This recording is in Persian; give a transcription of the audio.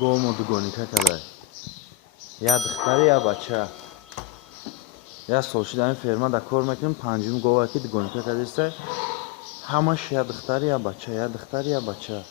گم و دوگونیکه کده یا دختری یا بچه یا سوشی در این فرما در کار میکنیم پنجم گوه که دوگونیکه کده است همش یا دختری یا بچه یا دختری یا بچه